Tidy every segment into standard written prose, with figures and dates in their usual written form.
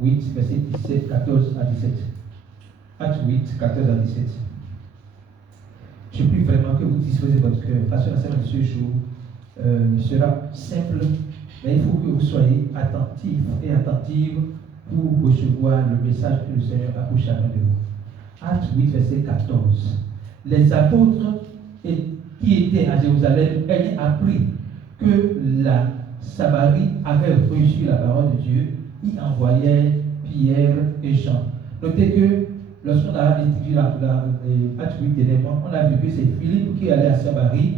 8, verset 17, 14 à 17. Acte 8, 14 à 17. Je prie vraiment que vous disposez votre cœur. Parce que l'enseignement de ce jour sera simple, mais il faut que vous soyez attentifs et attentives pour recevoir le message que le Seigneur a pour chacun de vous. Acte 8, verset 14. Les apôtres qui étaient à Jérusalem ayant appris que la Samarie avait reçu la parole de Dieu, y envoyèrent Pierre et Jean. Notez que lorsqu'on a étudié Acte 8 dernièrement, on a vu que c'est Philippe qui allait à Samarie.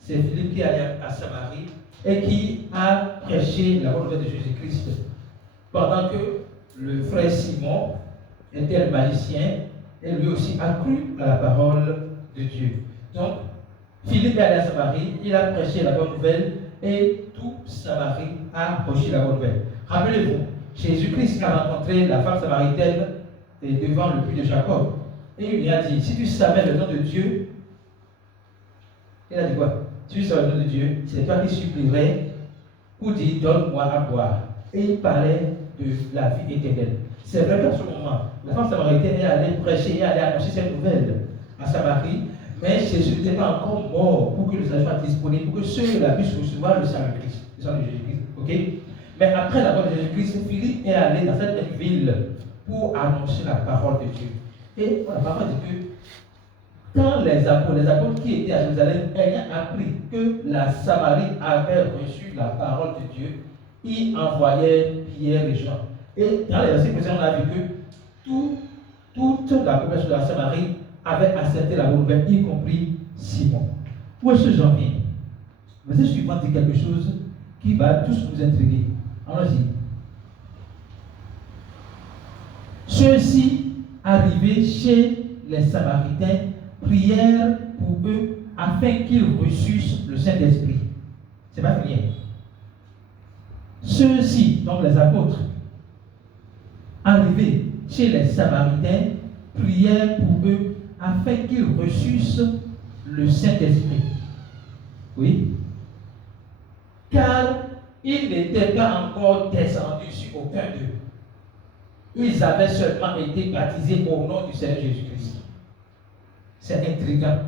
C'est Philippe qui allait à Samarie et qui a prêché la bonne nouvelle de Jésus-Christ. Pendant que le frère Simon était le magicien et lui aussi a cru à la parole de Dieu. Donc, Philippe est allé à Samarie, il a prêché la bonne nouvelle et tout Samarie a reçu la bonne nouvelle. Rappelez-vous, Jésus-Christ a rencontré la femme samaritaine devant le puits de Jacob. Et il lui a dit, si tu savais le nom de Dieu, il a dit quoi? Si tu savais le nom de Dieu, c'est toi qui supplierais pour dire, donne-moi à boire. Et il parlait de la vie éternelle. C'est vrai qu'à ce moment, la femme samaritaine est allée prêcher, est allée annoncer cette nouvelle à Samarie, mais Jésus n'était pas encore mort pour que le salut soit disponible, pour que ceux-là puissent recevoir le salut de Christ, le salut de Jésus-Christ. Ok? Mais après la mort de Jésus-Christ, Philippe est allé dans cette même ville pour annoncer la parole de Dieu. Et la parole dit que quand les apôtres qui étaient à Jérusalem ayant appris que la Samarie avait reçu la parole de Dieu, ils envoyaient Pierre et Jean. Et dans les versets précédents, on a vu que toute la population de la Samarie avait accepté la bonne nouvelle, y compris Simon. Où est-ce que j'en viens? Le verset suivant dit quelque chose qui va tous nous intriguer. Allons-y. Ceux-ci, arrivés chez les Samaritains, prièrent pour eux afin qu'ils reçussent le Saint-Esprit. C'est pas fini. Ceux-ci, donc les apôtres, arrivés chez les Samaritains, prièrent pour eux afin qu'ils reçussent le Saint-Esprit. Oui. Car ils n'étaient pas encore descendus sur aucun d'eux. Ils avaient seulement été baptisés au nom du Seigneur Jésus-Christ. C'est intriguant.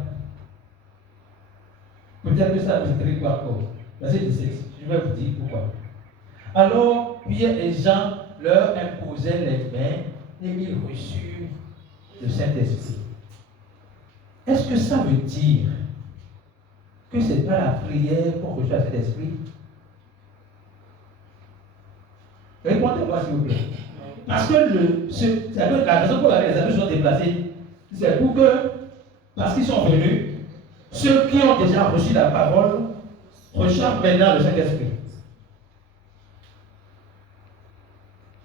Peut-être que ça vous intrigue pas encore. Verset 17, je vais vous dire pourquoi. Alors, Pierre et Jean leur imposaient les mains et ils reçurent le Saint-Esprit. Est-ce que ça veut dire que ce n'est pas la prière qu'on reçoit le Saint-Esprit? Répondez-moi s'il vous plaît. Parce que la raison pour laquelle les amis sont déplacés, c'est pour que, parce qu'ils sont venus, ceux qui ont déjà reçu la parole reçoivent maintenant le Saint-Esprit.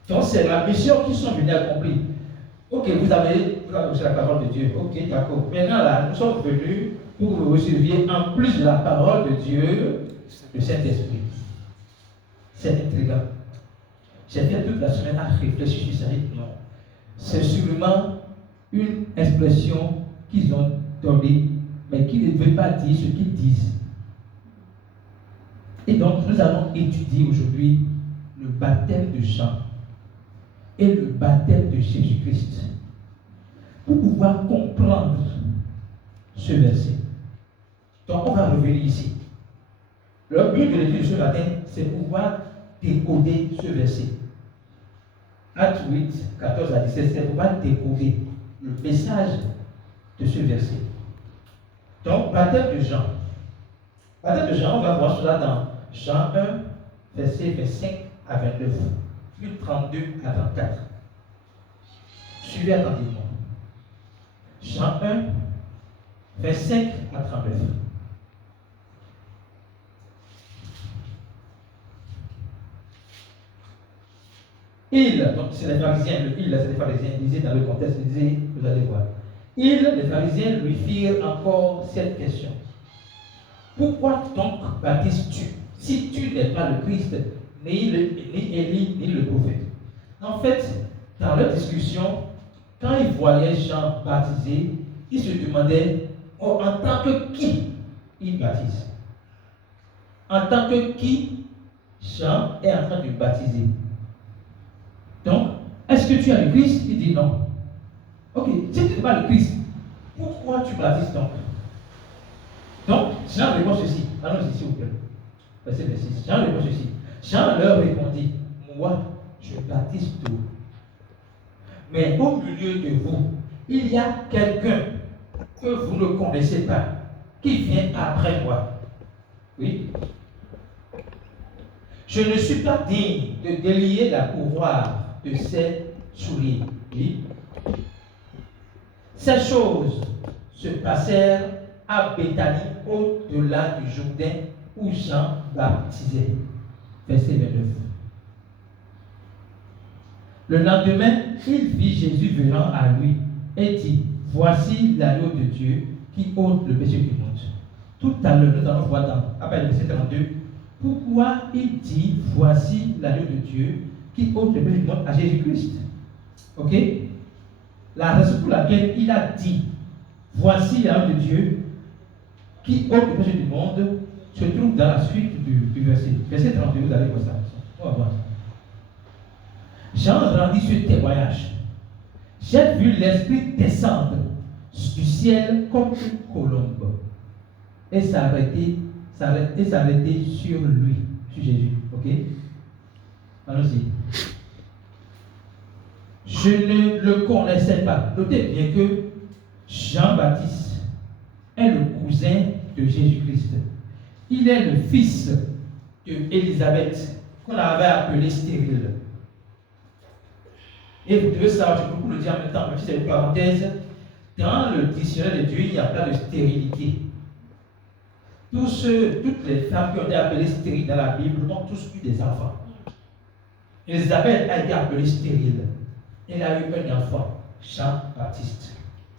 Donc c'est la mission qu'ils sont venus accomplir. Ok, vous avez reçu la parole de Dieu. Ok, d'accord. Maintenant là, nous sommes venus pour que vous receviez en plus de la parole de Dieu, le Saint-Esprit. C'est intriguant. J'ai fait toute la semaine à réfléchir sur ça. Non. C'est sûrement une expression qu'ils ont donnée, mais qui ne veut pas dire ce qu'ils disent. Et donc, nous allons étudier aujourd'hui le baptême de Jean et le baptême de Jésus-Christ pour pouvoir comprendre ce verset. Donc, on va revenir ici. Le but de l'étude de ce matin, c'est pouvoir décoder ce verset. Acte 8, 14 à 17, c'est pouvoir décoder le message de ce verset. Donc, baptême de Jean. Baptême de Jean, on va voir cela dans Jean 1, verset 25 à 29, puis 32 à 34. Suivez attentivement. Jean 1, 25 à 39. Donc c'est les pharisiens, le il, c'est les pharisiens, il disait dans le contexte, il disait, vous allez voir. Les pharisiens lui firent encore cette question. Pourquoi donc baptises-tu, si tu n'es pas le Christ, ni Élie, ni le prophète? En fait, dans leur discussion, quand ils voyaient Jean baptisé, ils se demandaient en tant que qui il baptise. En tant que qui Jean est en train de baptiser. Donc, est-ce que tu as le Christ? Il dit non. Ok, si tu n'es pas le Christ, pourquoi tu baptises donc? Donc, Jean répond ceci. Allons-y, s'il vous plaît. Verset 26. Jean répond ceci. Jean leur répondit, moi, je baptise d'eau. Mais au milieu de vous, il y a quelqu'un que vous ne connaissez pas, qui vient après moi. Oui. Je ne suis pas digne de délier la pouvoir de ses souliers. Oui. Ces choses se passèrent à Béthanie, au-delà du Jourdain, où Jean baptisait. Verset 29. Le lendemain, il vit Jésus venant à lui et dit, voici l'agneau de Dieu qui ôte le péché du monde. Tout à l'heure, nous allons voir dans après le verset 32, pourquoi il dit, voici l'agneau de Dieu qui ôte le péché du monde à Jésus-Christ. Ok? La raison pour laquelle il a dit, voici l'agneau de Dieu qui ôte le péché du monde, se trouve dans la suite du verset. Verset 32, vous allez voir ça. On va voir ça. Jean rendit ce témoignage. J'ai vu l'Esprit descendre du ciel comme une colombe et s'arrêter sur lui, sur Jésus. Ok? Allons-y. Je ne le connaissais pas. Notez bien que Jean-Baptiste est le cousin de Jésus-Christ. Il est le fils d'Élisabeth, qu'on avait appelé stérile. Et vous devez savoir, je peux beaucoup le dire en même temps, même si c'est une parenthèse, dans le dictionnaire de Dieu, il n'y a pas de stérilité. Toutes les femmes qui ont été appelées stériles dans la Bible ont tous eu des enfants. Élisabeth a été appelée stérile. Elle a eu un enfant, Jean-Baptiste.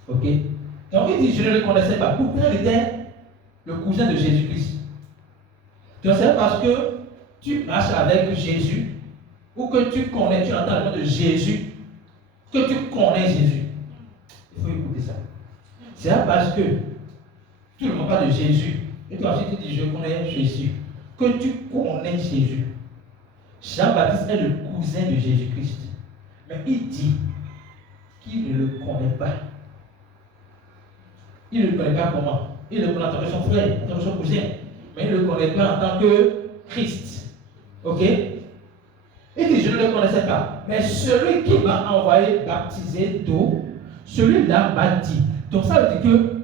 Ok? Donc il dit, je ne le connaissais pas. Pourquoi il était le cousin de Jésus-Christ? Donc c'est parce que tu marches avec Jésus, ou que tu connais, tu entends le nom de Jésus, que tu connais Jésus. Il faut écouter ça. C'est parce que tout le monde parle de Jésus. Et toi aussi tu dis, je connais Jésus. Que tu connais Jésus. Jean-Baptiste est le cousin de Jésus-Christ. Mais il dit qu'il ne le connaît pas. Il ne le connaît pas comment? Il le connaît en tant que son frère, en tant que son cousin. Mais il ne le connaît pas en tant que Christ. Ok? Il dit, je ne le connaissais pas. Mais celui qui m'a envoyé baptiser d'eau, celui-là m'a dit. Donc ça veut dire que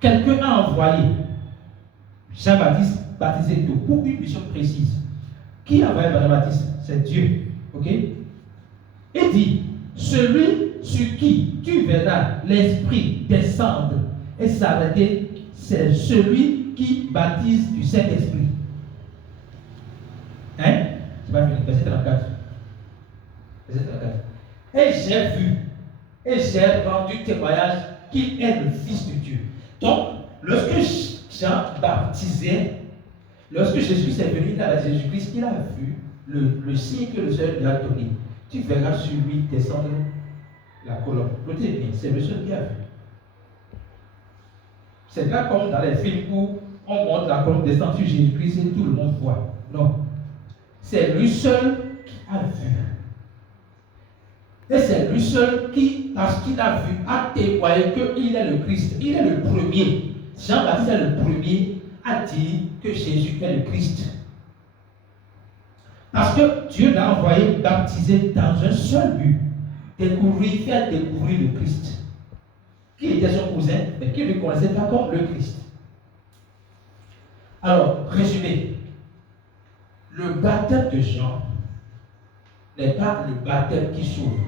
quelqu'un a envoyé Jean-Baptiste baptiser d'eau pour une mission précise. Qui a envoyé Jean-Baptiste? C'est Dieu. Ok? Il dit, celui sur qui tu verras l'Esprit descendre et s'arrêter, c'est celui qui baptise du Saint-Esprit. Hein? C'est pas fini. Verset 34. Verset 34. Et j'ai vu, et j'ai rendu témoignage qu'il est le Fils de Dieu. Donc, lorsque Jean baptisait, lorsque Jésus est venu à Jésus-Christ, il a vu le signe que le Seigneur lui a donné. Tu verras sur lui descendre la colombe. Notez bien, c'est le seul qui a vu. C'est pas comme dans les films où on montre la colombe descendre sur Jésus-Christ et tout le monde voit. Non. C'est lui seul qui a vu. Et c'est lui seul qui, parce qu'il a vu, a témoigné qu'il est le Christ. Il est le premier. Jean-Baptiste est le premier à dire que Jésus est le Christ. Parce que Dieu l'a envoyé baptiser dans un seul but, faire découvrir le Christ. Qui était son cousin, mais qui ne le connaissait pas comme le Christ. Alors, résumé, le baptême de Jean n'est pas le baptême qui sauve.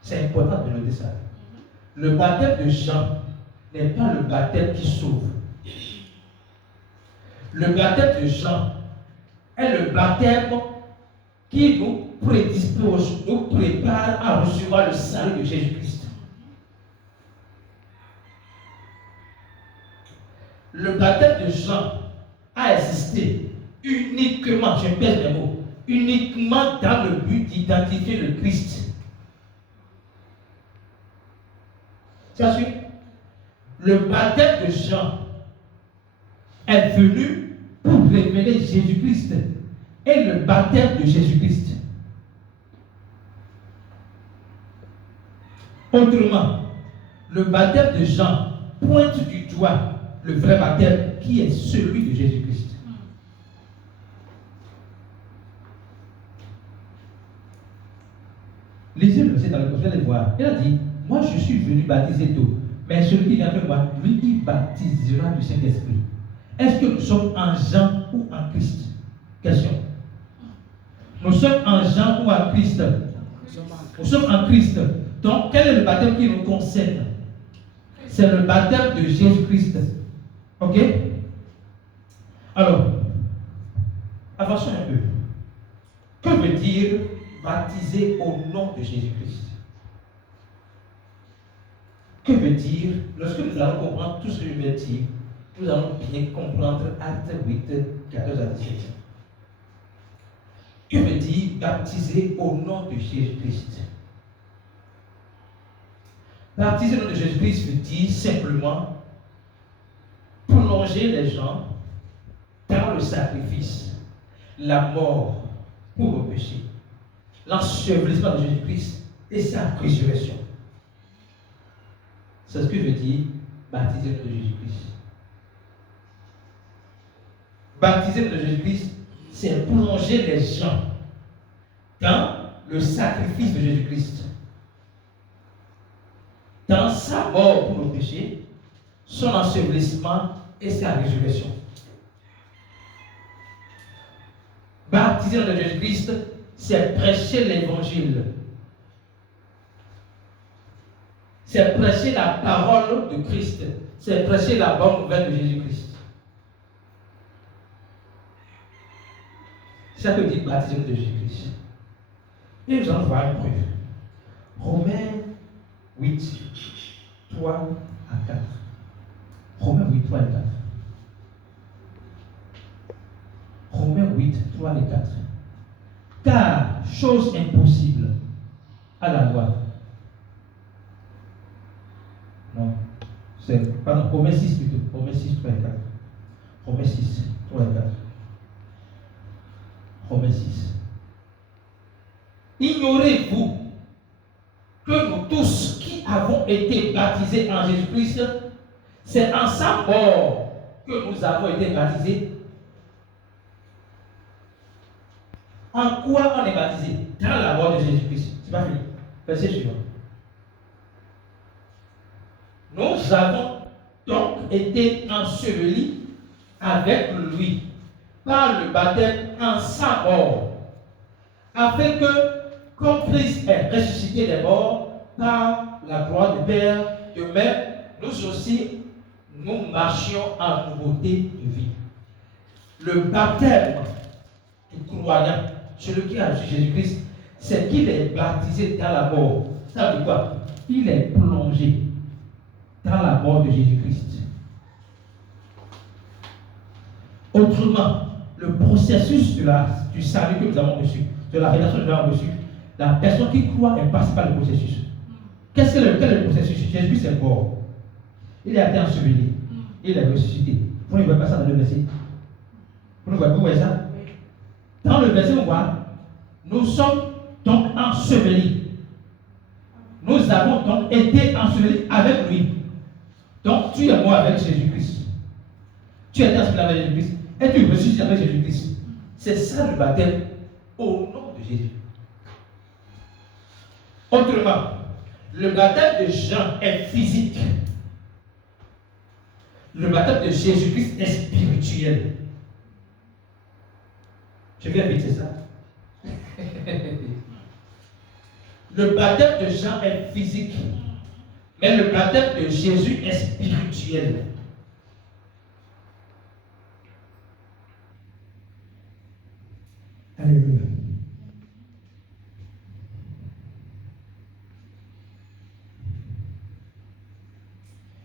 C'est important de noter ça. Le baptême de Jean n'est pas le baptême qui sauve. Le baptême de Jean est le baptême qui nous prédispose, nous prépare à recevoir le salut de Jésus-Christ. Le baptême de Jean a existé uniquement, je pèse mes mots, uniquement dans le but d'identifier le Christ. Ça suit. Le baptême de Jean est venu pour révéler Jésus-Christ, est le baptême de Jésus-Christ. Autrement, le baptême de Jean pointe du doigt le vrai baptême qui est celui de Jésus-Christ. Lisez le verset dans le projet, vous allez voir. Il a dit, moi je suis venu baptiser d'eau, mais celui qui vient après moi, lui, il baptisera du Saint-Esprit. Est-ce que nous sommes en Jean ou en Christ? Question. Nous sommes en Jean ou en Christ? Nous sommes en Christ. Donc, quel est le baptême qui nous concerne? C'est le baptême de Jésus-Christ. Ok? Alors, avançons un peu. Que veut dire baptiser au nom de Jésus-Christ? Que veut dire, lorsque nous allons comprendre tout ce que je vais dire, nous allons bien comprendre Acte 8, 14 à 17. Que veut dire baptiser au nom de Jésus-Christ? Baptiser au nom de Jésus-Christ veut dire simplement plonger les gens dans le sacrifice, la mort pour vos péchés, l'ensevelissement de Jésus-Christ et sa résurrection. C'est ce que veut dire baptiser au nom de Jésus-Christ. Baptiser au nom de Jésus-Christ, c'est plonger les gens dans le sacrifice de Jésus-Christ, dans sa mort pour nos péchés, son ensevelissement et sa résurrection. Baptiser au nom de Jésus-Christ, c'est prêcher l'évangile. C'est prêcher la parole de Christ. C'est prêcher la bonne nouvelle de Jésus-Christ. C'est ça que dit baptiser de Jésus-Christ. Et nous allons voir une preuve. Romains 8, 3 à 4. Romains 8, 3 et 4. Romains 8, 3 et 4. Car, chose impossible à la loi. Non, c'est, pardon, Romains 6 plutôt. Romains 6, 3 et 4. Romains 6, 3 et 4. Romains 6. Ignorez-vous que nous tous qui avons été baptisés en Jésus-Christ, c'est en sa mort que nous avons été baptisés. En quoi on est baptisé? Dans la mort de Jésus-Christ. C'est pas fini. Verset suivant. Nous avons donc été ensevelis avec lui par le baptême en sa mort, afin que, comme Christ est ressuscité des morts par la gloire du Père, de même, nous aussi, nous marchions en nouveauté de vie. Le baptême du croyant, celui qui a reçu Jésus-Christ, c'est qu'il est baptisé dans la mort. Ça veut dire quoi? Il est plongé dans la mort de Jésus-Christ. Autrement, le processus du salut que nous avons reçu, de la rédemption que nous avons reçu, la personne qui croit, elle passe par le processus. Quel est le processus? Jésus-Christ est mort. Il a été enseveli. Il est ressuscité. Vous ne voyez pas ça dans le verset? Vous ne voyez ça? Dans le verset, on voit, nous sommes donc ensevelis. Nous avons donc été ensevelis avec lui. Donc, tu es mort avec Jésus-Christ. Tu es enseveli avec Jésus-Christ. Et tu ressuscites avec Jésus-Christ. C'est ça le baptême au nom de Jésus. Autrement, le baptême de Jean est physique. Le baptême de Jésus-Christ est spirituel. Je vais répéter ça. Le baptême de Jean est physique, mais le baptême de Jésus est spirituel. Alléluia.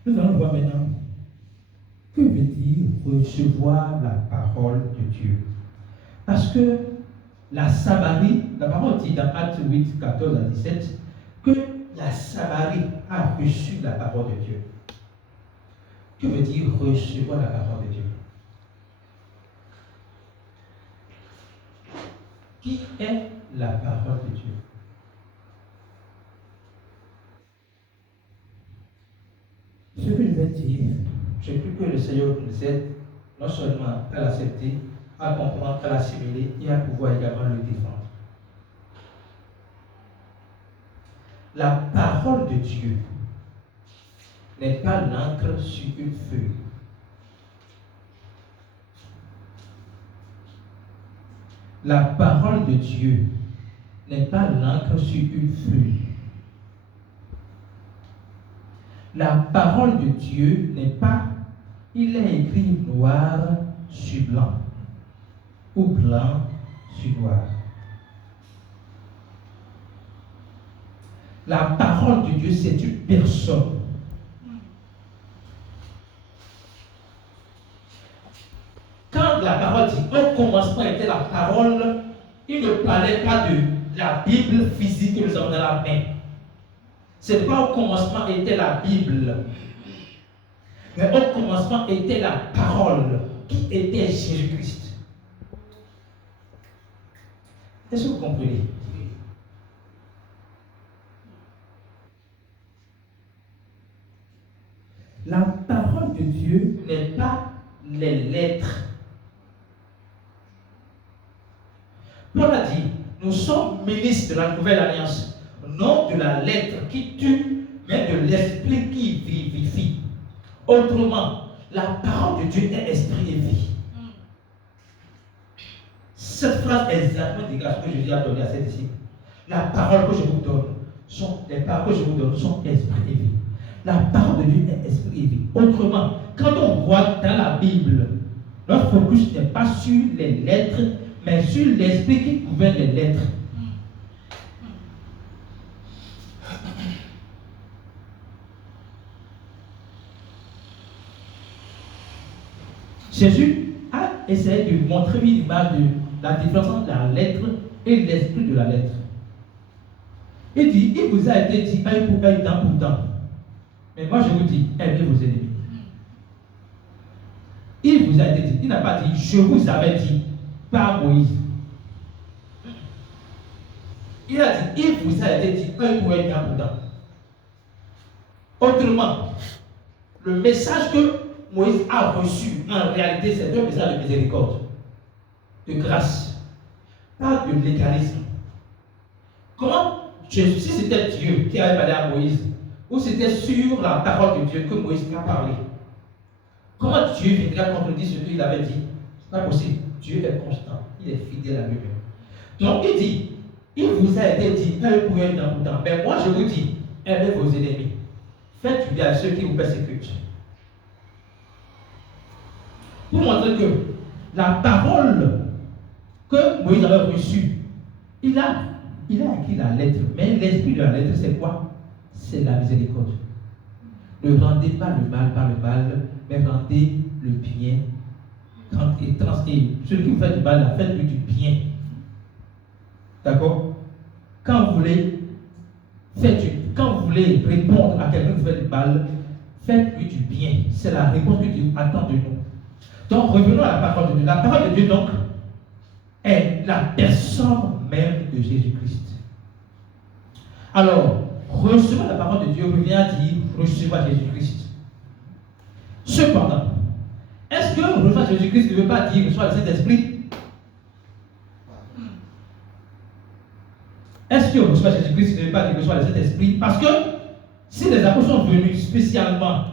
Nous allons voir maintenant que veut dire recevoir la parole de Dieu. Parce que la Samarie, la parole dit dans Acte 8, 14 à 17, que la Samarie a reçu la parole de Dieu. Que veut dire recevoir la parole de Dieu? Qui est la parole de Dieu? Ce que je vais dire, je prie que le Seigneur nous aide non seulement à l'accepter, à comprendre, à l'assimiler et à pouvoir également le défendre. La parole de Dieu n'est pas l'encre sur une feuille. La parole de Dieu n'est pas l'encre sur une feuille. La parole de Dieu n'est pas, il est écrit noir sur blanc ou blanc sur noir. La parole de Dieu, c'est une personne. Quand la parole dit au commencement était la parole, il ne parlait pas de la Bible physique que nous avons dans la main. Ce n'est pas au commencement était la Bible, mais au commencement était la parole qui était Jésus-Christ. Est-ce que vous comprenez? La parole de Dieu n'est pas les lettres. Paul a dit, nous sommes ministres de la nouvelle alliance, non de la lettre qui tue, mais de l'esprit qui vivifie. Autrement, la parole de Dieu est esprit et vie. Cette phrase est exactement ce que Jésus a donné à ses disciples. La parole que je vous donne, les paroles que je vous donne sont esprit et vie. La parole de Dieu est esprit et vie. Autrement, quand on voit dans la Bible, notre focus n'est pas sur les lettres, mais sur l'esprit qui gouverne les lettres. Jésus a essayé de montrer une image de la différence entre la lettre et l'esprit de la lettre. Il dit, il vous a été dit œil pour œil, dent pour dent. Mais moi je vous dis, aimez vos ennemis. Il vous a été dit, il n'a pas dit, je vous avais dit, par Moïse. Il a dit, il vous a été dit, œil pour œil, dent pour dent. Autrement, le message que Moïse a reçu, en réalité, c'est un message de miséricorde, de grâce, pas de légalisme. Comment, si c'était Dieu qui avait parlé à Moïse, ou c'était sur la parole de Dieu que Moïse a parlé, comment Dieu viendrait contredire ce qu'il avait dit? Ce n'est pas possible. Dieu est constant, il est fidèle à lui-même. Donc il dit, il vous a été dit, œil pour œil, dent pour dent. Mais moi je vous dis, aimez vos ennemis. Faites du bien à ceux qui vous persécutent. Pour montrer que la parole que Moïse avait reçue, il a écrit la lettre, mais l'esprit de la lettre, c'est quoi? C'est la miséricorde. Ne rendez pas le mal par le mal, mais rendez le bien. Celui qui vous fait du mal, faites-lui du bien. D'accord? Quand vous voulez répondre à quelqu'un qui vous fait du mal, faites-lui du bien. C'est la réponse que Dieu attend de nous. Donc, revenons à la parole de Dieu. La parole de Dieu, donc, est la personne même de Jésus-Christ. Alors, recevoir la parole de Dieu revient à dire recevoir Jésus-Christ. Cependant, est-ce que recevoir Jésus-Christ ne veut pas dire recevoir le Saint-Esprit? Est-ce que recevoir Jésus-Christ ne veut pas dire recevoir le Saint-Esprit? Parce que si les apôtres sont venus spécialement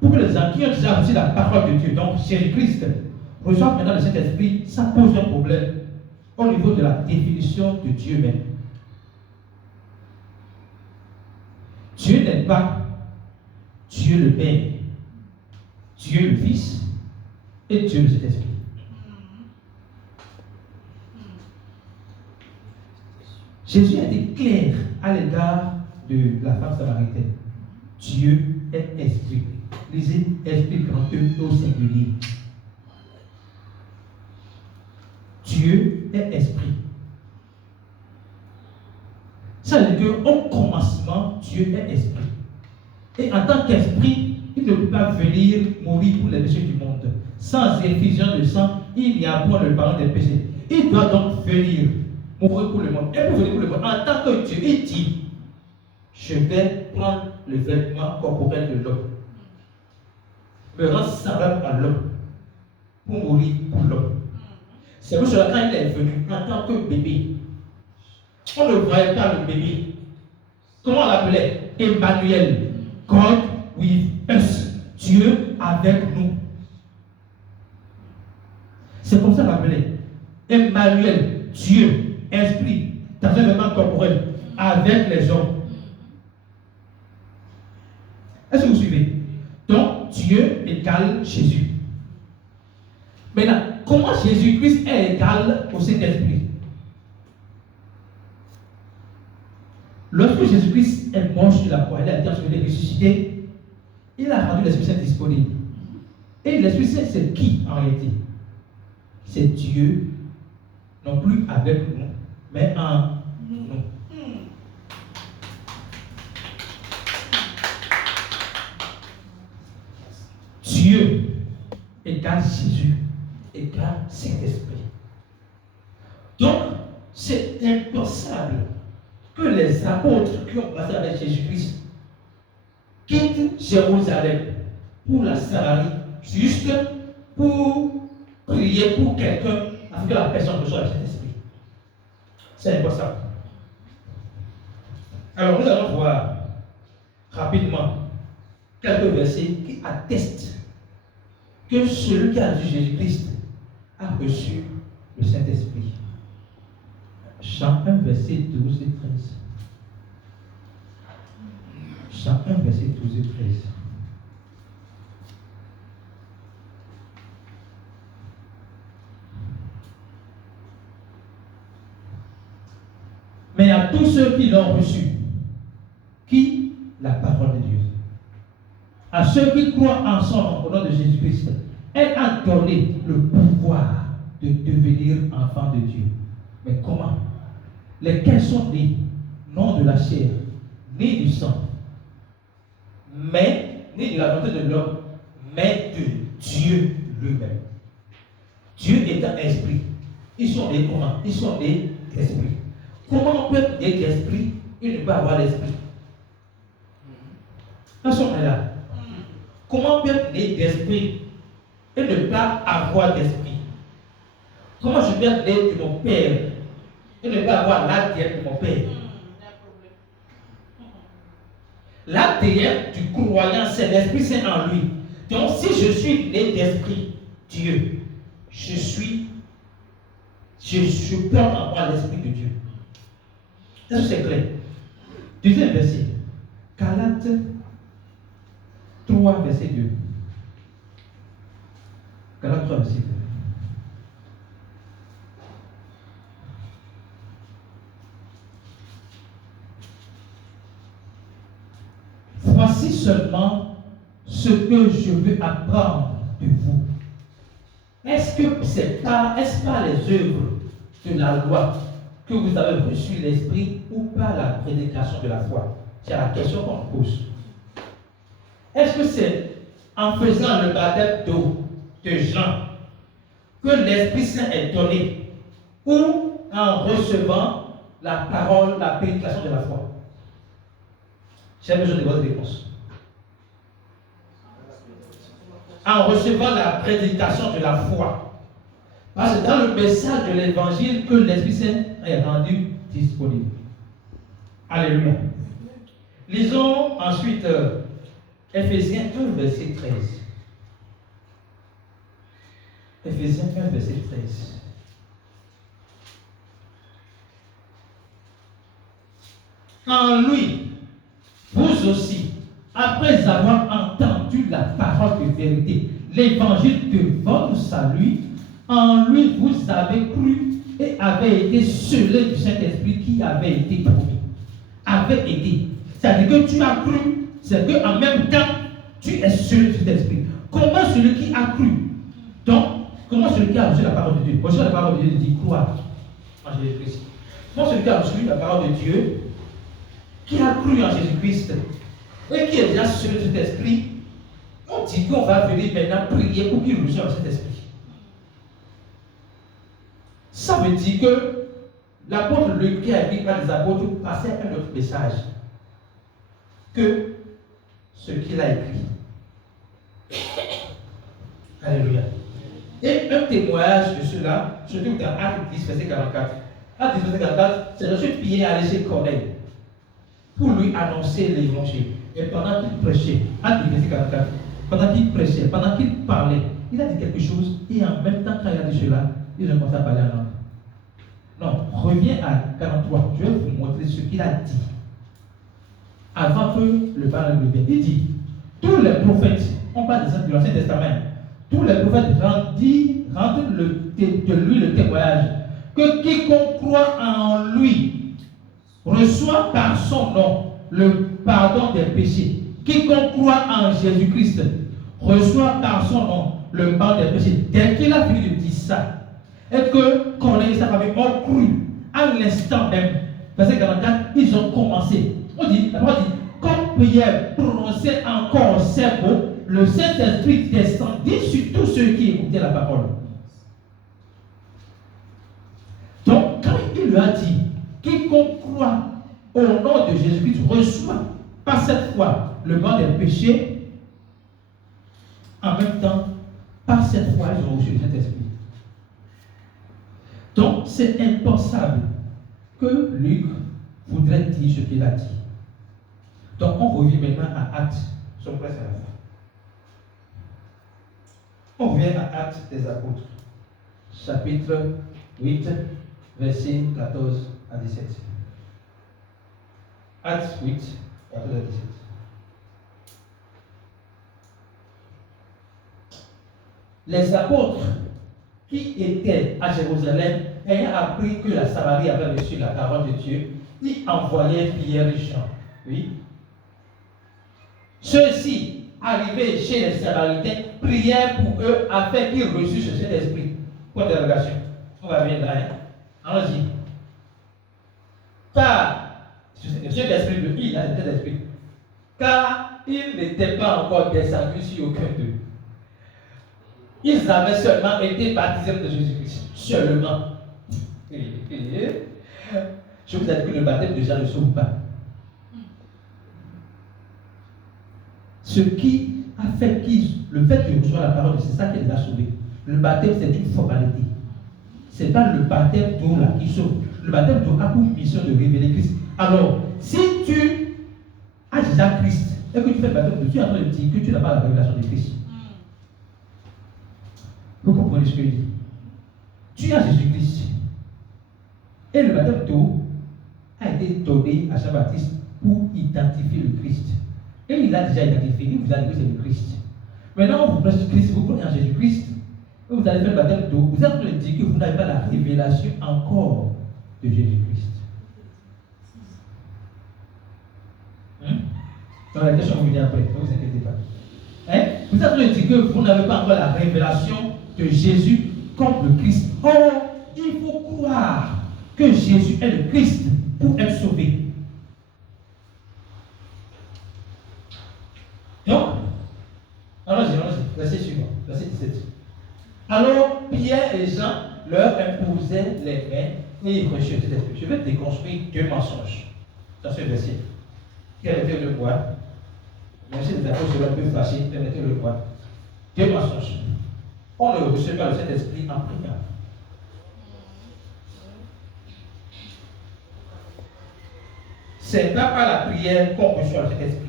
pour que les gens qui ont déjà reçu la parole de Dieu, donc Jésus-Christ, reçoivent maintenant le Saint-Esprit, ça pose un problème au niveau de la définition de Dieu même. Dieu n'est pas Dieu le Père, Dieu le Fils et Dieu le Saint-Esprit. Jésus a été clair à l'égard de la femme samaritaine. Dieu est esprit. Lisez esprit grand E au singulier. Dieu est esprit. Ça veut dire qu'au commencement, Dieu est esprit. Et en tant qu'esprit, il ne peut pas venir mourir pour les péchés du monde. Sans effusion de sang, il n'y a point le pardon des péchés. Il doit donc venir. mourir pour le monde. Et pour venir pour le monde, en tant que Dieu, il dit, je vais prendre le vêtement corporel de l'homme, me rendre semblable à l'homme, pour mourir pour l'homme. C'est pour cela quand il est venu en tant que bébé, on ne voyait pas le bébé. Comment on l'appelait? Emmanuel. God with us. Dieu avec nous. C'est comme ça qu'on l'appelait. Emmanuel, Dieu, Esprit, dans un vêtement corporel, avec les hommes. Est-ce que vous suivez? Donc, Dieu égale Jésus. Maintenant, comment Jésus-Christ est égal au Saint-Esprit? Lorsque Jésus-Christ est mort sur la croix, il a été enseveli, ressuscité, il a rendu l'Esprit Saint disponible. Et l'Esprit Saint, c'est qui en réalité? C'est Dieu, non plus avec nous, mais en nous. Dieu égale Jésus, égale Saint-Esprit. Donc, c'est impensable que les apôtres qui ont passé avec Jésus-Christ quittent Jérusalem pour la Samarie, juste pour prier pour quelqu'un afin que la personne reçoive le Saint-Esprit. C'est impossible. Alors nous allons voir rapidement quelques versets qui attestent que celui qui a reçu Jésus-Christ a reçu le Saint-Esprit. Jean 1, verset 12 et 13. Jean 1, verset 12 et 13. Mais à tous ceux qui l'ont reçu, qui? La parole de Dieu. À ceux qui croient en son nom, au nom de Jésus-Christ, elle a donné le pouvoir de devenir enfants de Dieu. Mais comment? Lesquels sont nés, non de la chair, ni du sang, mais, ni de la volonté de l'homme, mais de Dieu lui-même. Dieu étant esprit. Ils sont nés comment? Ils sont nés d'esprit. Comment on peut être né d'esprit et ne pas avoir d'esprit? Nous sommes là. Comment on peut être né d'esprit et ne pas avoir d'esprit? Comment je peux être né de mon père et ne pas avoir l'ADN de mon père? L'ADN du croyant, c'est l'Esprit Saint en lui. Donc, si je suis né d'esprit, Dieu, je porte en moi l'Esprit de Dieu. Est-ce que c'est clair? Deuxième verset. Galates 3, verset 2. Galates 3, verset 2. Voici seulement ce que je veux apprendre de vous. Est-ce pas les œuvres de la loi que vous avez reçu l'Esprit ou par la prédication de la foi? C'est la question qu'on pose. Est-ce que c'est en faisant le baptême d'eau de Jean que l'Esprit Saint est donné ou en recevant la parole, la prédication de la foi? J'ai besoin de votre réponse. En recevant la prédication de la foi. Parce que dans le message de l'évangile que l'Esprit Saint est rendu disponible. Alléluia. Lisons ensuite Ephésiens 1, verset 13. Ephésiens 1, verset 13. En lui, vous aussi, après avoir entendu la parole de vérité, l'évangile de votre salut, en lui vous avez cru et avez été scellés du Saint-Esprit qui avait été promis. Avait été. C'est-à-dire que tu as cru, c'est qu'en même temps, tu es scellé du Saint-Esprit. Comment celui qui a cru? Donc, comment celui qui a reçu la parole de Dieu? Reçu la parole de Dieu dit croire en Jésus-Christ. Comment celui qui a reçu la parole de Dieu, qui a cru en Jésus-Christ, et qui est déjà sur cet esprit, on dit qu'on va venir maintenant prier pour qu'il reçoive cet esprit. Ça veut dire que l'apôtre Luc, qui a écrit par les apôtres, passait un autre message que ce qu'il a écrit. Alléluia. Et un témoignage de cela, se trouve dans Actes 10, verset 44. Actes 10, verset 44, c'est lorsque Pierre allait chez Corneille pour lui annoncer l'évangile. Et pendant qu'il prêchait, Actes 10, verset 44, pendant qu'il prêchait, pendant qu'il parlait, il a dit quelque chose, et en même temps, quand il a dit cela, ils ont commencé à parler en langue. Non, reviens à 43, je vais vous montrer ce qu'il a dit. Avant que le parole ne vienne, il dit, tous les prophètes, on parle de l'Ancien Testament, tous les prophètes rendent de lui le témoignage que quiconque croit en lui reçoit par son nom le pardon des péchés. Quiconque croit en Jésus-Christ reçoit par son nom le pardon des péchés. Dès qu'il a fini de dire ça, et que Corneille et sa famille ont cru à l'instant même, verset 44, ils ont commencé. On dit, la parole dit, comme Pierre prononçait encore ces mots, le Saint-Esprit descendit sur tous ceux qui écoutaient la parole. Donc, quand il lui a dit, quiconque croit au nom de Jésus-Christ reçoit par cette foi le pardon des péchés, en même temps, par cette foi, ils ont reçu le Saint-Esprit. Donc, c'est impensable que Luc voudrait dire ce qu'il a dit. Donc, on revient maintenant à Actes. Nous sommes presque à la fin. On revient à Actes des Apôtres, chapitre 8, versets 14 à 17. Actes 8, 14 à 17. Les apôtres qui étaient à Jérusalem, ayant appris que la Samarie avait reçu la parole de Dieu, y envoyaient Pierre et Jean. Oui. Ceux-ci, arrivés chez les Samaritains, prièrent pour eux afin qu'ils reçussent ce Saint-Esprit. Point d'interrogation. On va venir là. Allons-y. Car, cet esprit de il a cet esprit. Car ils n'étaient pas encore descendus sur aucun d'eux. Ils avaient seulement été baptisés de Jésus-Christ. Seulement. Je vous ai dit que le baptême de Jean ne sauve pas. Ce qui a fait le fait de recevoir la parole, c'est ça qui les a sauvés. Le baptême, c'est une formalité. Ce n'est pas le baptême d'eau là qui sauve. Le baptême d'eau a pour mission de révéler Christ. Alors, si tu as déjà Christ et que tu fais le baptême d'eau, tu es en train de dire que tu n'as pas la révélation de Christ. Vous comprenez ce que je dis? Tu as Jésus-Christ. Et le baptême d'eau a été donné à Jean-Baptiste pour identifier le Christ. Et il a déjà identifié, il vous a dit que c'est le Christ. Maintenant, on vous prêche Christ, vous croyez en Jésus-Christ, et vous allez faire le baptême d'eau, vous êtes en train de dire que vous n'avez pas la révélation encore de Jésus-Christ. Donc la question vous vient après, ne vous inquiétez pas. Vous êtes en train de dire que vous n'avez pas encore la révélation de Jésus comme le Christ. Or, il faut croire que Jésus est le Christ pour être sauvé. Donc, allons-y, verset suivant, verset 17. Alors, Pierre et Jean leur imposaient les mains et ils reçurent cet esprit. Je vais déconstruire deux mensonges dans ce verset. Permettez-le voir. Même si les apôtres cela peut fâcher, permettez-le voir. Deux mensonges. On ne reçoit pas le Saint-Esprit en priant. C'est pas par la prière qu'on reçoit le Saint-Esprit.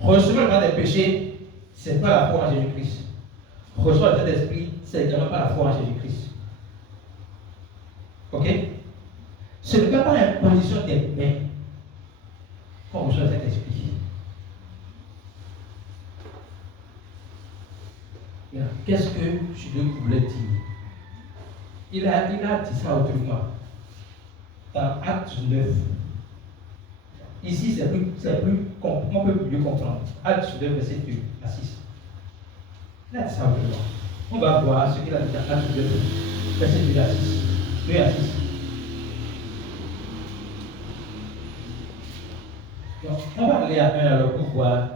Recevoir le pardon des péchés, c'est pas la foi en Jésus-Christ. Recevoir le Saint-Esprit, c'est également pas la foi en Jésus-Christ. Ok? Ce n'est pas par l'imposition des mains qu'on reçoit le Saint-Esprit. Qu'est-ce que Jules voulait dire? Il a dit ça autrement. Dans Acte 9. Ici, on peut mieux comprendre. Acte 9, verset 2 à 6. Il a dit ça autrement. On va voir ce qu'il a dit dans Acte 9, verset 2 à 6. 2 à 6. Donc, on va aller à un alors pour voir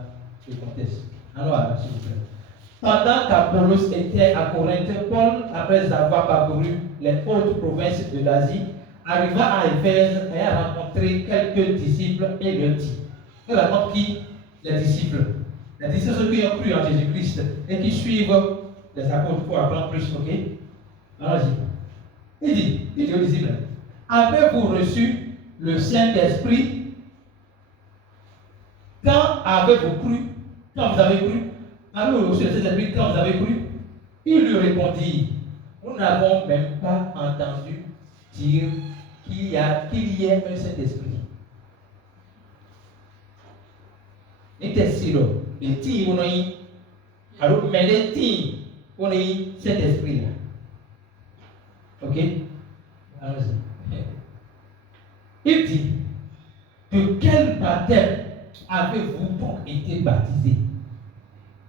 le contexte. Alors, s'il vous plaît. Pendant qu'Apollos était à Corinthe, Paul, après avoir parcouru les hautes provinces de l'Asie, arriva à Éphèse et a rencontré quelques disciples et leur dit. Il rencontre qui? Les disciples. Les disciples, ceux qui ont cru en Jésus-Christ et qui suivent les apôtres pour apprendre plus, ok? Allons-y. Il dit aux disciples, avez-vous reçu le Saint-Esprit? Quand avez-vous cru? Quand vous avez cru? Avez-vous reçu le Saint-Esprit quand vous avez cru? Il lui répondit, nous n'avons même pas entendu dire qu'il y ait un Saint-Esprit. Il était si là, il dit, alors, mais les dit, on a eu cet esprit-là. Ok? Allons-y. Il dit, de quel baptême avez-vous donc été baptisé?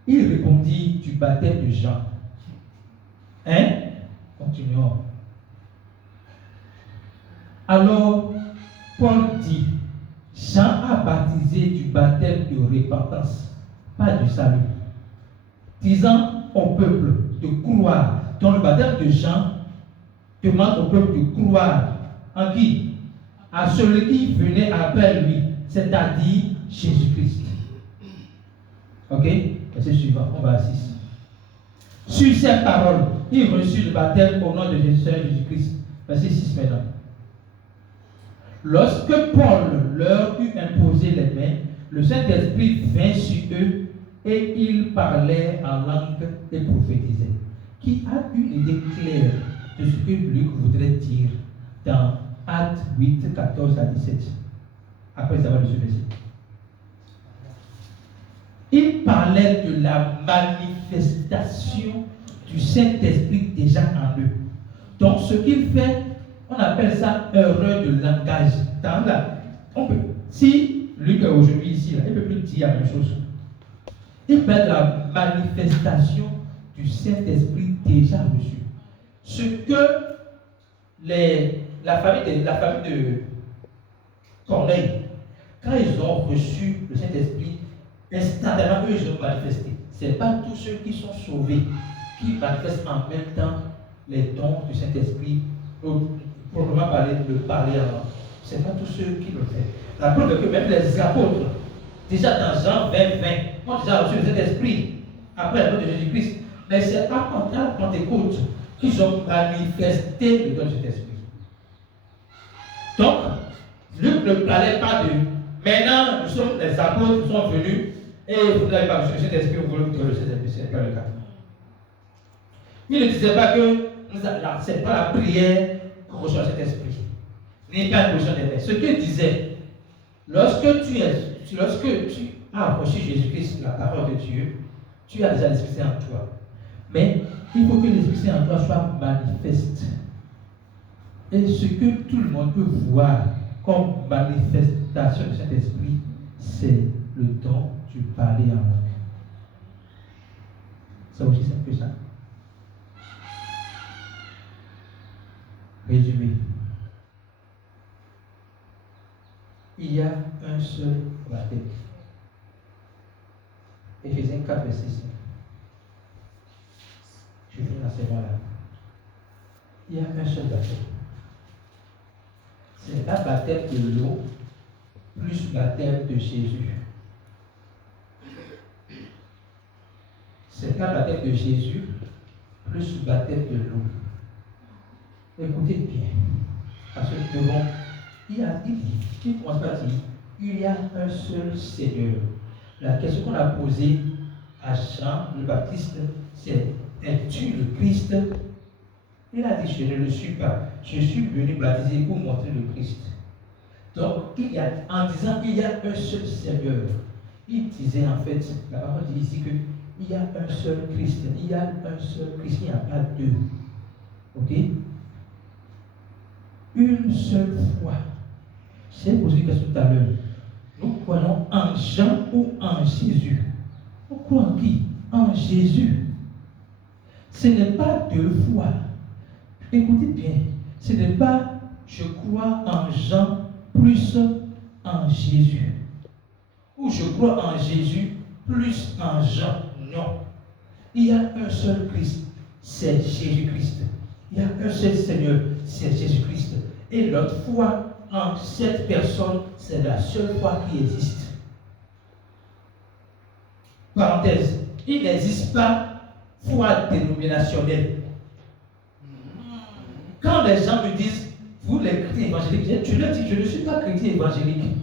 Il répondit, du baptême de Jean. Hein? Continuons. Alors, Paul dit, Jean a baptisé du baptême de repentance, pas du salut, disant au peuple de croire. Dans le baptême de Jean, demande au peuple de croire en qui? À celui qui venait après lui, c'est-à-dire Jésus-Christ. Ok? Verset suivant, on va à 6. Sur ces paroles, il reçut le baptême au nom de Jésus-Christ. Verset 6 maintenant. Lorsque Paul leur eut imposé les mains, le Saint-Esprit vint sur eux et ils parlaient en langue et prophétisaient. Qui a une idée claire de ce que Luc voudrait dire dans Actes 8, 14 à 17, après avoir lu ce verset? Il parlait de la manifestation du Saint-Esprit déjà en eux. Donc ce qu'il fait, on appelle ça erreur de langage. Si Luc est aujourd'hui ici, il ne peut plus dire la même chose. Il parle de la manifestation du Saint-Esprit déjà reçu. Ce que la famille de Corneille, quand ils ont reçu le Saint-Esprit, instantanément, eux, ils ont manifesté. Ce n'est pas tous ceux qui sont sauvés qui manifestent en même temps les dons du Saint-Esprit, proprement parler, le parler avant. Ce n'est pas tous ceux qui le font. La preuve est que même les apôtres, déjà dans Jean 20, ont déjà reçu le Saint-Esprit après la mort de Jésus-Christ. Mais c'est à Pentecôte qu'ils ont manifesté le don du Saint-Esprit. Donc, Luc ne parlait pas de maintenant, nous sommes les apôtres, nous sommes venus et vous n'avez pas reçu le Saint-Esprit, vous voulez que le Saint-Esprit, ce n'est pas le cas. Il ne disait pas que ce n'est pas la prière qu'on reçoit cet esprit, ni pas une position des mains. Ce qu'il disait, lorsque tu as reçu Jésus-Christ, la parole de Dieu, tu as déjà l'Esprit Saint en toi. Mais il faut que l'Esprit Saint en toi soit manifeste. Et ce que tout le monde peut voir comme manifestation de cet esprit, c'est le don du parler en langue. C'est aussi simple que ça. Résumé. Il y a un seul baptême. Éphésiens 4, verset 5. Je finis l'enseignement là. Il y a un seul baptême. C'est un baptême de l'eau plus baptême de Jésus. C'est un baptême de Jésus plus baptême de l'eau. Écoutez bien. Parce que devant, il commence par dire, il y a un seul Seigneur. La question qu'on a posée à Jean le Baptiste, c'est, es-tu le Christ? Il a dit, je ne le suis pas. Je suis venu baptiser pour montrer le Christ. Donc, en disant qu'il y a un seul Seigneur, il disait en fait, la parole dit ici qu'il y a un seul Christ. Il y a un seul Christ, il n'y a pas deux. Ok? Une seule foi. J'ai posé une question tout à l'heure. Nous croyons en Jean ou en Jésus? Nous croyons en qui? En Jésus. Ce n'est pas deux fois. Écoutez bien. Ce n'est pas je crois en Jean plus en Jésus. Ou je crois en Jésus plus en Jean. Non. Il y a un seul Christ, c'est Jésus-Christ. Il y a un seul Seigneur, c'est Jésus-Christ. Et notre foi en cette personne, c'est la seule foi qui existe. Parenthèse, il n'existe pas foi dénominationnelle. Quand les gens me disent, vous les chrétiens évangéliques, je leur dis, je ne suis pas chrétien évangélique.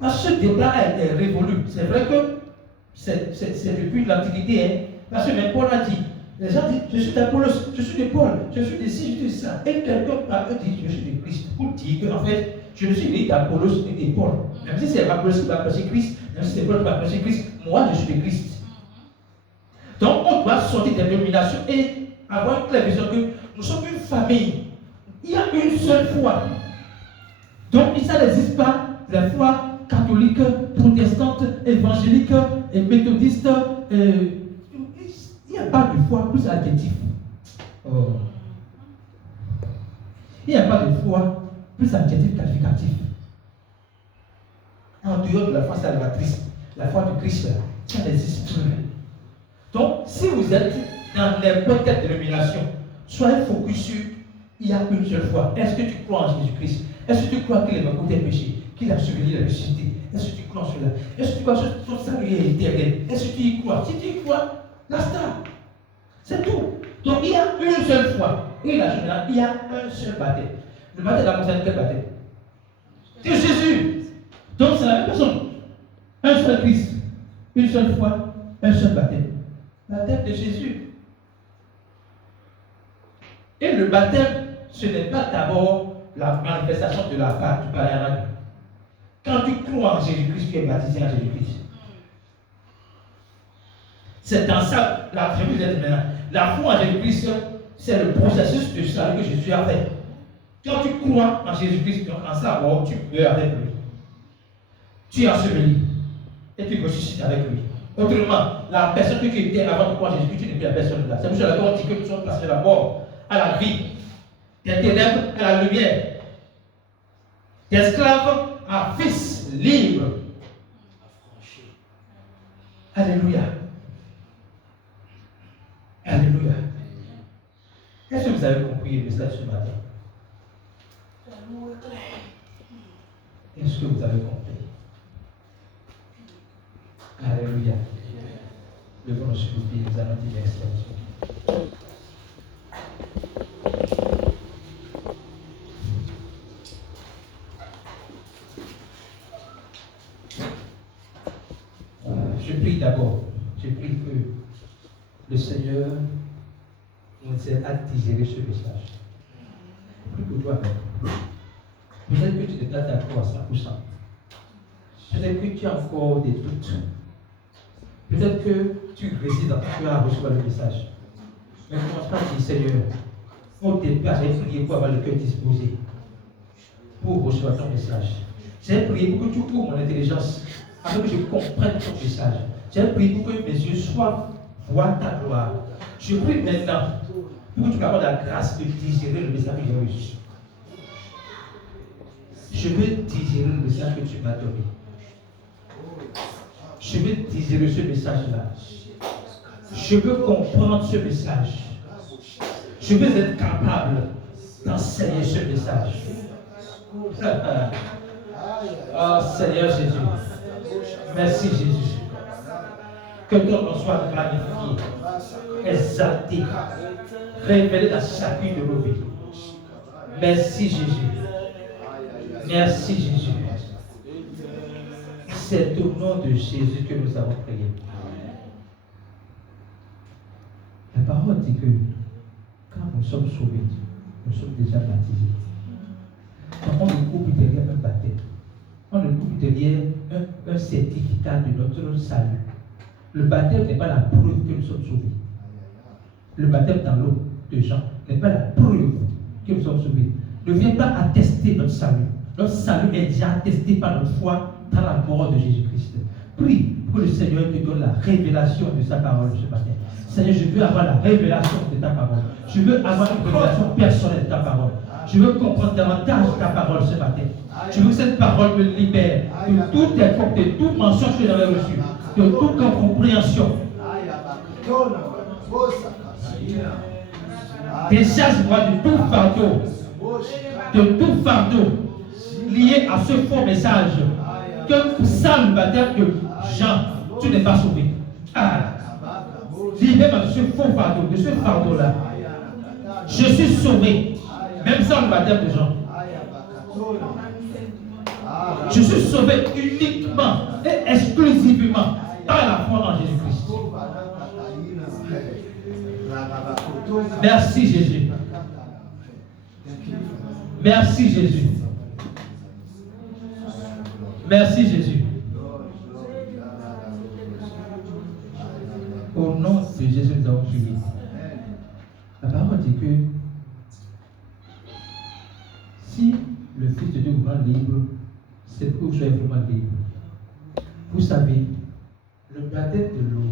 Parce que ce débat est révolu. C'est vrai que c'est depuis l'Antiquité. Hein? Parce que même Paul a dit, les gens disent, je suis d'Apollos, je suis de Paul, je suis de ci, je suis de ça. Et quelqu'un par eux dit, je suis de Christ. Pour dire que, en fait, je ne suis ni d'Apollos ni de Paul. Même si c'est Apollos qui va prêcher Christ, même si c'est Paul qui va prêcher Christ, moi je suis de Christ. Donc on doit sortir des dénominations et avoir une claire vision que nous sommes une famille. Il y a une seule foi. Donc ça n'existe pas la foi catholique, protestante, évangélique et méthodiste. Il n'y a pas de foi plus adjectif. Oh. Il n'y a pas de foi plus adjectif qualificatif. En dehors de la foi salvatrice, la foi de Christ, ça n'existe plus. Donc, si vous êtes dans n'importe quelle dénomination, soyez focus sur il y a une seule foi. Est-ce que tu crois en Jésus-Christ? Est-ce que tu crois qu'il est mort pour tes péchés? Qu'il a sauvé la ressuscité? Est-ce que tu crois en cela? Est-ce que tu crois que ton salut est éternel? Est-ce que tu y crois? Si tu y crois, basta. C'est tout. Donc il y a une seule foi. Et là, il y a un seul baptême. Le baptême a concerne quel baptême? De Jésus. Donc c'est la même personne. Un seul Christ. Une seule foi. Un seul baptême. Baptême de Jésus. Et le baptême, ce n'est pas d'abord la manifestation de la part du païen. Quand tu crois en Jésus-Christ, tu es baptisé en Jésus-Christ. C'est dans ça, je vous dis maintenant, la foi en Jésus-Christ, c'est le processus de salut que Jésus a fait. Quand tu crois en Jésus-Christ, en sa mort, tu meurs avec lui. Tu es enseveli et tu ressuscites avec lui. Autrement, la personne que tu étais avant de croire en Jésus-Christ, tu n'es plus la personne là. C'est pour cela qu'on dit que nous sommes passés de la mort à la vie, des ténèbres à la lumière, d'esclaves à fils libre. Alléluia. Alléluia. Est-ce que vous avez compris le message ce matin? Est-ce que vous avez compris? Alléluia. Levons-nous sur le pied, nous allons dire l'expression. Je prie d'abord, je prie que le Seigneur nous aide à digérer ce message. Prie pour toi-même. Peut-être que tu n'es pas d'accord à 100%. Peut-être que tu as encore des doutes. Peut-être que tu résides dans ton cœur à recevoir le message. Mais commence pas à dire, Seigneur, au départ, j'ai prié pour avoir le cœur disposé pour recevoir ton message. J'ai prié pour que tu ouvres mon intelligence afin que je comprenne ton message. J'ai prié pour que mes yeux soient voir ta gloire. Je prie maintenant pour que tu m'accordes la grâce de digérer le message que j'ai reçu. Je veux digérer le message que tu m'as donné. Je veux digérer ce message-là. Je veux comprendre ce message. Je veux être capable d'enseigner ce message. Oh Seigneur Jésus. Merci Jésus. Que ton nom soit magnifié, exalté, révélé dans chacune de nos vies. Merci Jésus. Merci Jésus. C'est au nom de Jésus que nous avons prié. La parole dit que quand nous sommes sauvés, nous sommes déjà baptisés. Donc on ne coupe derrière un baptême. On ne coupe derrière un certificat de notre salut. Le baptême n'est pas la preuve que nous sommes sauvés. Le baptême dans l'eau de Jean n'est pas la preuve que nous sommes sauvés. Ne vient pas attester notre salut. Notre salut est déjà attesté par notre foi dans la mort de Jésus-Christ. Prie pour que le Seigneur te donne la révélation de sa parole ce matin. Seigneur, je veux avoir la révélation de ta parole. Je veux avoir une révélation personnelle de ta parole. Je veux comprendre davantage ta parole ce matin. Je veux que cette parole me libère de toute incompréhension, de tout mensonge que j'avais reçu, de toute incompréhension. Décharge-moi de tout fardeau lié à ce faux message que sans le baptême de Jean, tu n'es pas sauvé. Libère-moi de ce faux fardeau, de ce fardeau-là. Je suis sauvé, même sans le baptême de Jean. Je suis sauvé uniquement et exclusivement par la foi en Jésus-Christ. Merci Jésus. Merci Jésus. Merci Jésus. Au nom de Jésus, nous avons prié. La parole dit que si le Fils de Dieu vous rend libre, c'est pour que vous soyez vraiment libre. Vous savez, le baptême de l'eau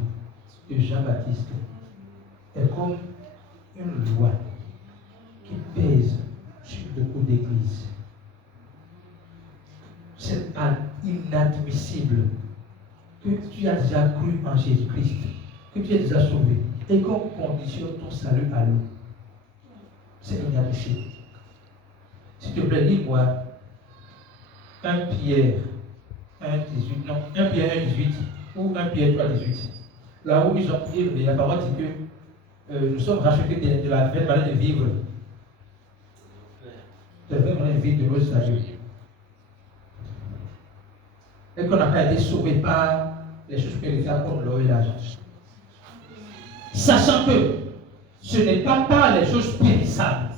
de Jean-Baptiste est comme une loi qui pèse sur beaucoup d'églises. C'est inadmissible que tu as déjà cru en Jésus-Christ, que tu es déjà sauvé, et qu'on conditionne ton salut à l'eau. C'est inadmissible. S'il te plaît, lis-moi 1 Pierre 1,18, non, 1 Pierre 1,18 ou 1 Pierre 3,18. Là où ils ont prié, la parole dit que nous sommes rachetés de la vraie manière de vivre. De la vraie manière de vivre de notre salut. Et qu'on n'a pas été sauvé par les choses périssable comme l'or et l'argent. Sachant que ce n'est pas par les choses périssables,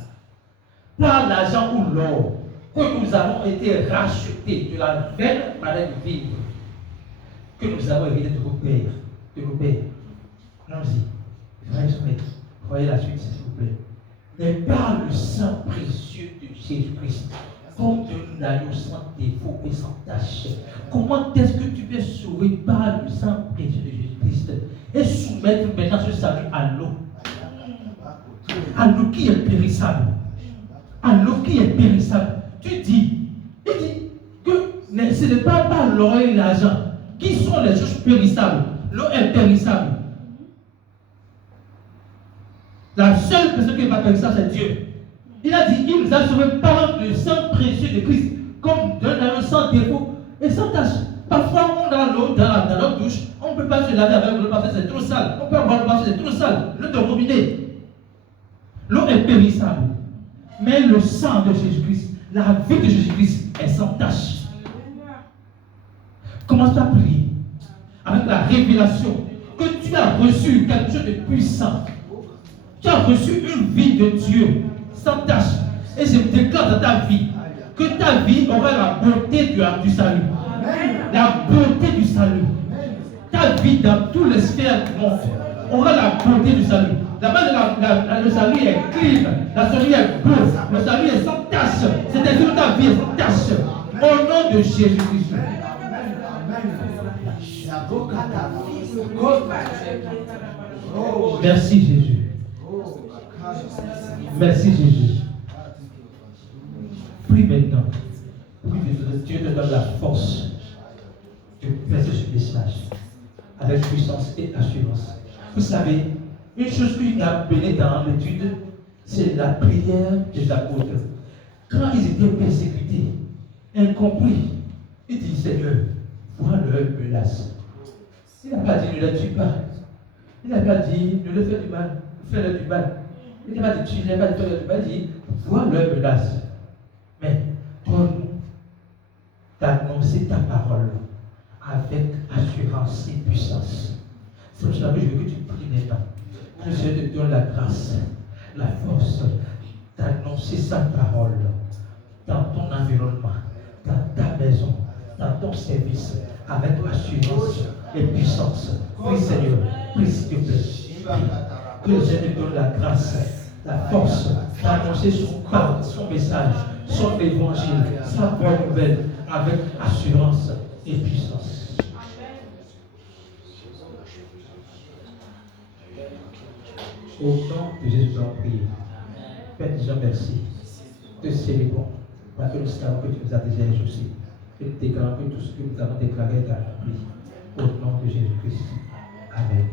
par l'argent ou l'or, que nous avons été rachetés de la vraie manière de vivre, que nous avons hérité de nos pères. Allons-y. Frères et sœurs, voyez la suite, s'il vous plaît. Mais par le sang précieux de Jésus-Christ, comme de l'agneau sans défaut et sans tache. Comment est-ce que tu peux sauver par le sang précieux de Jésus-Christ et soumettre maintenant ce salut à l'eau? À l'eau qui est périssable. À l'eau qui est périssable. Il dit que ce n'est pas par l'or et l'argent qui sont les choses périssables. L'eau est périssable. La seule personne qui n'est pas périssable, c'est Dieu. Il a dit, il nous a sauvés par le sang précieux de Christ, comme d'un agneau sans défaut et sans tache. Parfois, on a l'eau dans notre douche, on ne peut pas se laver avec l'eau parce que c'est trop sale. On peut avoir l'eau parce que c'est trop sale. L'eau de robinet. L'eau est périssable. Mais le sang de Jésus-Christ, la vie de Jésus-Christ est sans tache. Commence à prier avec la révélation que tu as reçu quelque chose de puissant. Tu as reçu une vie de Dieu sans tache. Et je déclare dans ta vie que ta vie aura la beauté du salut. La beauté du salut. Ta vie dans toutes les sphères du monde aura la beauté du salut. Là-bas, le salut est clean, le salut est beau, le salut est sans tache. C'est-à-dire que ta vie est sans tache. Au nom de Jésus-Christ. Merci Jésus. Merci Jésus. Prie maintenant. Prie que Dieu te donne la force de passer ce message avec puissance et assurance. Vous savez, une chose qui a appelée dans l'étude, c'est la prière des apôtres. Quand ils étaient persécutés, incompris, ils disent Seigneur, vois leur menace. Il n'a pas dit ne les tue pas. Il n'a pas dit ne leur fais du mal, fais-leur du mal. Il n'a pas dit tu, il n'a pas dit fais-leur du mal, il dit vois leur menace. Mais donne-nous d'annoncer ta parole avec assurance et puissance. C'est pour cela que je veux que tu pries maintenant. Que je te donne la grâce, la force d'annoncer sa parole dans ton environnement, dans ta maison, dans ton service, avec assurance et puissance. Oui, Seigneur, prie s'il te plaît. Que je te donne la grâce, la force d'annoncer son message, son évangile, sa bonne nouvelle, avec assurance et puissance. Au nom de Jésus, nous allons prier. Père, déjà merci. Te célébrons parce que nous savons que tu nous as déjà exaucés. Et nous déclarons que tout ce que nous avons déclaré est accompli. Au nom de Jésus-Christ. Amen.